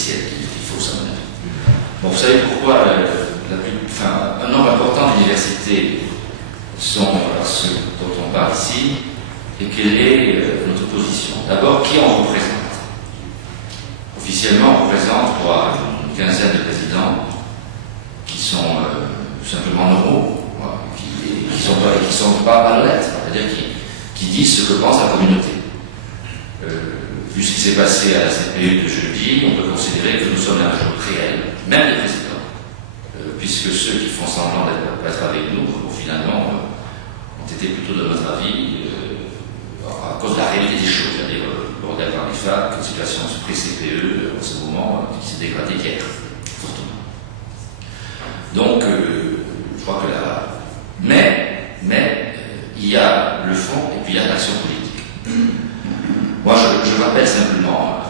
officielle qu'il faut, ça, à mon avis. Bon, vous savez pourquoi un nombre important d'universités sont ceux dont on parle ici, et quelle est notre position. D'abord, qui on représente? Officiellement, on représente une quinzaine de présidents qui sont simplement normaux, qui ne sont pas malhonnêtes, c'est-à-dire qui disent ce que pense la communauté. Vu ce qui s'est passé à la CPE de jeudi, on peut considérer que nous sommes un jour réel, même les présidents, puisque ceux qui font semblant d'être avec nous, finalement, ont été plutôt de notre avis à cause de la réalité des choses, c'est-à-dire le bordel par les facs, une situation pré-CPE en ce moment qui s'est dégradée hier, fortement. Donc, je crois que là, mais il y a le fond et puis il y a l'action politique. Moi, je rappelle simplement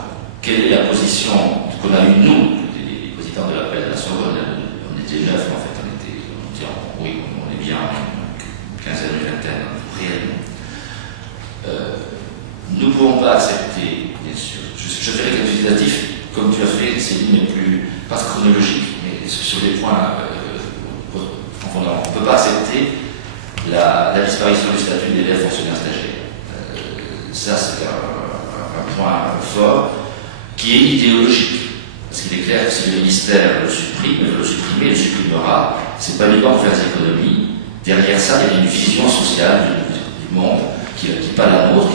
quelle est la position qu'on a eue, nous, les présidents de l'appel de la Sorbonne. On était 9, en fait, on est bien une quinzaine, une vingtaine, réellement. Nous ne pouvons pas accepter, bien sûr, je ferai qualificatif, comme tu as fait, Céline, mais plus, pas chronologique, mais sur les points fondamentaux. On ne peut pas accepter la disparition du statut d'élève fonctionnaire stagiaire. Ça, c'est un point fort qui est idéologique. Parce qu'il est clair que si le ministère le supprime, le supprimera, c'est pas uniquement pour faire des économies. Derrière ça, il y a une vision sociale du monde qui n'est pas la nôtre,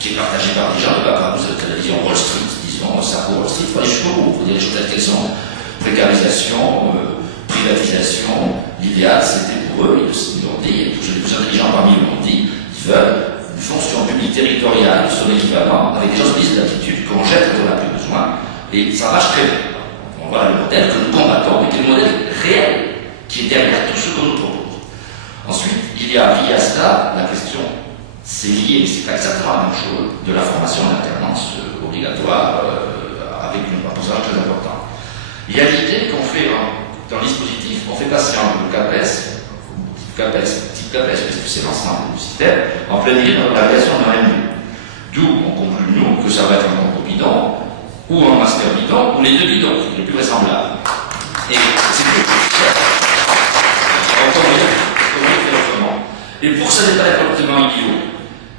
qui est partagée par des gens, pas par vous, la vision Wall Street, disons, ça Wall Street, il faut aller jusqu'au bout, il faut dire les choses telles qu'elles sont. Précarisation, privatisation, l'idéal, c'était pour eux, ils l'ont dit, et tous les plus intelligents parmi eux l'ont dit, ils veulent une fonction publique territoriale, son équivalent, avec des choses d'aptitude qu'on jette quand on n'a plus besoin, et ça marche très bien. On voit le modèle que nous combattons, mais qui est le modèle réel, qui est derrière tout ce qu'on nous propose. Ensuite, il y a cela la question, c'est lié, mais c'est pas exactement la même chose, de la formation d'alternance obligatoire, avec un pourcentage très important. Il y a l'idée qu'on fait, dans le dispositif, on fait passer un CAPES, type CAPES, puisque c'est l'ensemble du système, en plein milieu de la création d'un MU. D'où on conclut, nous, que ça va être un concours bidon, ou un master bidon, ou les deux bidons, c'est le plus vraisemblable. Et c'est plus et pour que ça n'ait pas être complètement idiot,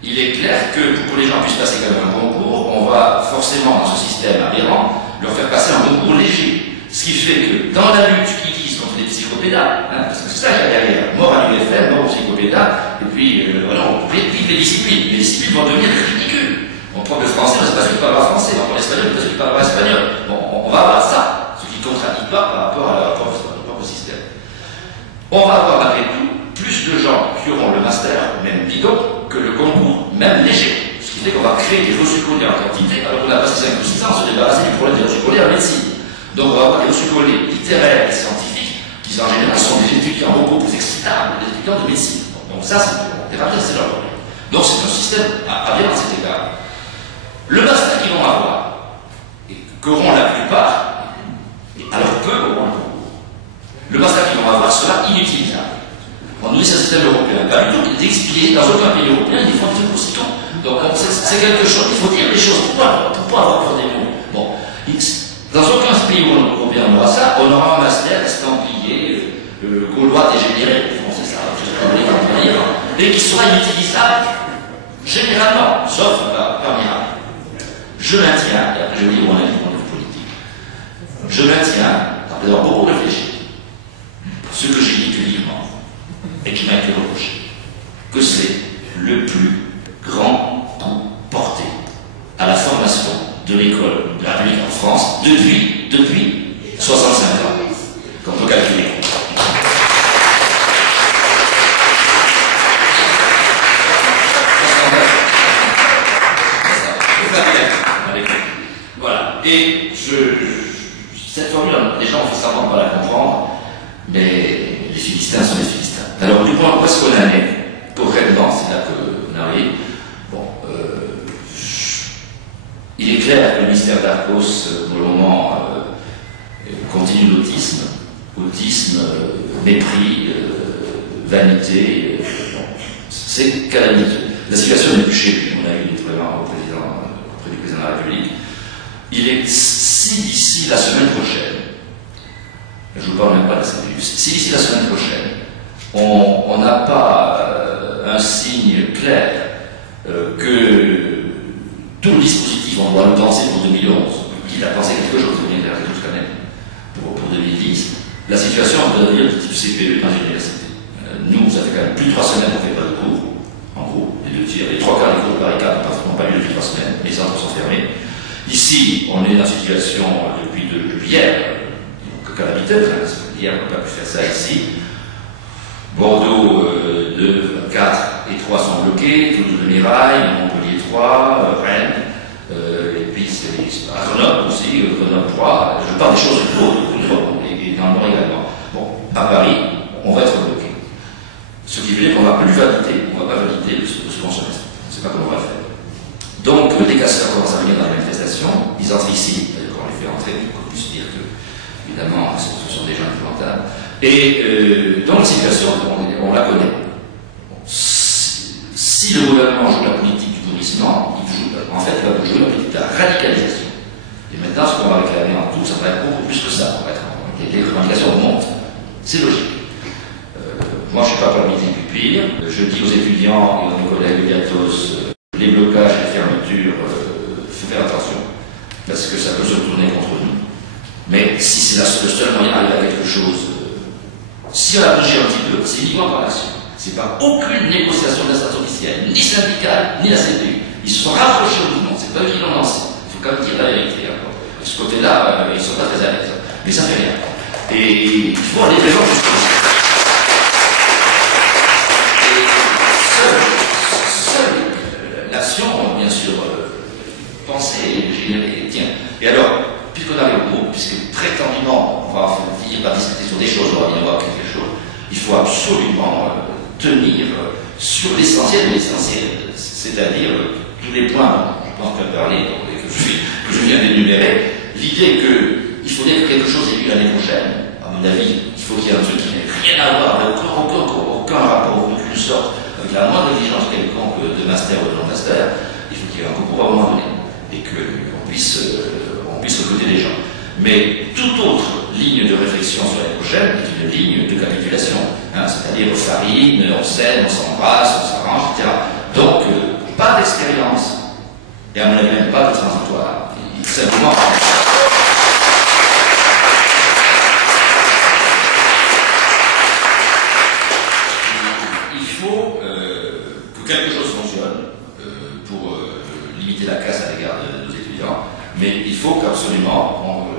il est clair que pour que les gens puissent passer quand même un concours, on va forcément, dans ce système aberrant, leur faire passer un concours léger. Ce qui fait que dans la lutte qui vise contre les psychopédas, parce que c'est ça qu'il y a derrière, mort à l'UFM, mort aux psychopédas, et puis voilà, on prive les disciplines. Les disciplines vont devenir ridicules. On prend le français, on ne sait pas ce qu'il parle français, on prend l'espagnol, on ne sait pas ce qu'il parle espagnol. Bon, on va avoir ça, ce qui est contradictoire par rapport à leur propre système. On va avoir malgré tout plus de gens qui auront le master, même bidon, que le concours, même léger. Ce qui fait qu'on va créer des reçus-collés en quantité, alors qu'on a passé 5 ou 6 ans à se débarrasser du problème des reçus-collés en médecine. Donc on va avoir des reçus-collés littéraires et scientifiques, qui en général sont des étudiants beaucoup plus excitables, des étudiants de médecine. Donc ça, c'est leur problème. Donc c'est un système à bien dans cet égard. Le master qu'ils vont avoir, et qu'auront la plupart, alors peu auront le concours. Le master qu'ils vont avoir sera inutilisable. On nous dit c'est un système européen. Pas du tout, il est expliqué dans aucun pays européen, ils font des trucs aussi con. Donc c'est quelque chose, il faut dire les choses. Pourquoi avoir peur des mots? Bon, dans aucun pays européen on aura ça, on aura un master estampillé, gaulois dégénéré, c'est ça, et qui sera inutilisable généralement, sauf par miracle. Je maintiens, et après je vais dire mon avis politique, je maintiens, après avoir beaucoup réfléchi, ce que j'ai dit publiquement, et qui m'a interrogé, que c'est le plus grand coup porté à la formation de l'école de la République en France depuis 65 ans, quand on calcule. Voilà. Et cette formule, les gens ont fait semblant de ne pas la comprendre, mais les Philistins sont les Philistins. Alors, du point où est-ce qu'on en est, concrètement, c'est là qu'on arrive. Bon, il est clair que le ministère d'Arcos, pour le moment, continue l'autisme. Autisme, mépris, vanité. C'est calamiteux. La situation n'est plus chez lui. On a eu des présidents auprès du président de la République. Il est si d'ici la semaine prochaine, je ne vous parle même pas de la semaine, si d'ici la semaine prochaine, on n'a pas un signe clair que tout le dispositif, on doit le penser pour 2011, quitte à penser quelque chose, vous venez de tous quand même, pour 2010, la situation va devenir du type CPE dans l'université. Nous, ça fait quand même plus de 3 semaines qu'on ne fait pas de cours, en gros, les 3 quarts des cours de barricade n'ont pas lieu depuis 3 semaines, les centres sont fermés. Ici, on est dans une situation depuis hier, que calamiteuse, hier on n'a pas pu faire ça ici. Bordeaux 2, 4 et 3 sont bloqués, Toulouse de Mirail, Montpellier 3, Rennes, et puis c'est à Grenoble aussi, Grenoble 3, je parle des choses lourdes, et dans le Nord également. Bon, à Paris, on va être bloqué. Ce qui veut dire qu'on ne va plus valider, on ne va pas valider le second semestre. On ne sait pas comment on va le faire. Donc, les casseurs commencent à venir dans la manifestation, ils entrent ici, d'ailleurs on les fait entrer, pour qu'on puisse dire que, évidemment, ce sont des gens épouvantables. Et dans la situation, on la connaît. Si le gouvernement joue la politique du pourrissement, en fait, il va jouer la politique de la radicalisation. Et maintenant, ce qu'on va réclamer en tout, ça va être beaucoup plus que ça. Les revendications montent. C'est logique. Moi, je ne suis pas pour la politique du pire. Je dis aux étudiants et à nos collègues biatos, les blocages, les fermetures, il faut faire attention. Parce que ça peut se retourner contre nous. Mais si c'est le seul moyen d'arriver à quelque chose, si on a bougé un petit peu, c'est uniquement par l'action. C'est pas aucune négociation d'instance officielle, ni syndicale, ni la CPU. Ils se sont rapprochés au mouvement, c'est pas eux qui l'ont lancé. Il faut quand même dire la vérité. De ce côté-là, ils ne sont pas très à l'aise. Mais ça fait rien. Et il faut aller présent jusqu'au bout. L'action, bien sûr, penser, générer, tiens. Et alors, puisqu'on arrive au bout, puisque prétendument, on va finir par discuter sur des choses, on va bien voir quelque chose, il faut absolument tenir sur l'essentiel de l'essentiel, c'est-à-dire tous les points dont je pense qu'on peut parler, que je viens d'énumérer, l'idée qu'il faudrait que quelque chose ait lieu l'année prochaine, à mon avis, il faut qu'il y ait un truc qui n'ait rien à voir, aucun rapport, aucune sorte, avec la moindre exigence quelconque de master ou de non-master, il faut qu'il y ait un concours à un moment donné, et qu'on puisse recruter des gens. Mais toute autre ligne de réflexion sur l'année prochaine est une ligne de capitulation, c'est-à-dire on farine, on scène, on s'embrasse, on s'arrange, etc. Donc, pas d'expérience, et à mon avis même pas de transitoire. Simplement. Il faut que quelque chose fonctionne pour limiter la casse à l'égard de nos étudiants, mais il faut qu'absolument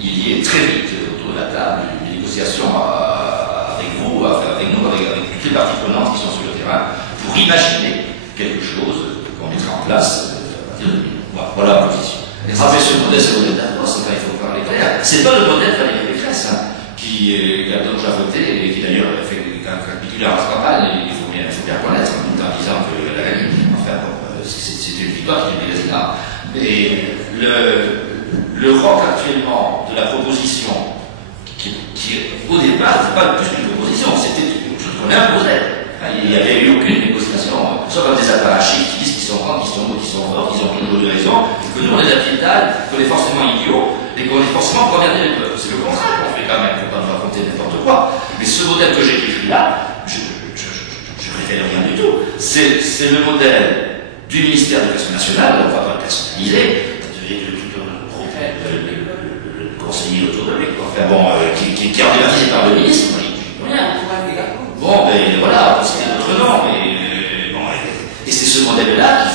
il y ait très vite autour de la table une négociation avec vous, avec nous, avec toutes les parties prenantes qui sont sur le terrain, pour imaginer quelque chose qu'on mettra en place à partir de 2000. Voilà la position. Et ce modèle d'Argos, il faut parler clair. C'est pas le modèle Valérie Pécresse, qui a déjà voté, et qui d'ailleurs a fait capituler en campagne, il faut bien reconnaître, en disant que la gagné. Enfin, bon, c'est une victoire qui est une résultat. Mais le roc actuellement de la proposition, qui au départ n'était pas plus qu'une proposition, c'était quelque chose qu'on imposait. Il n'y avait eu aucune négociation, sauf comme des apparatchiks qui disent qu'ils sont grands, qu'ils sont beaux, qu'ils sont forts, qu'ils ont plein de raisons, et que nous on est à pied qu'on est forcément idiots, et qu'on est forcément pour regarder les peuples. C'est le contraire qu'on fait quand même, pour ne pas nous raconter n'importe quoi. Mais ce modèle que j'ai décrit là, je ne révèle rien du tout. C'est le modèle du ministère de l'Éducation nationale, on ne va pas le personnaliser, le conseiller autour de lui, enfin bon, qui est organisé par le ministre, bon, ben voilà, c'est notre nom, mais bon, et c'est ce modèle-là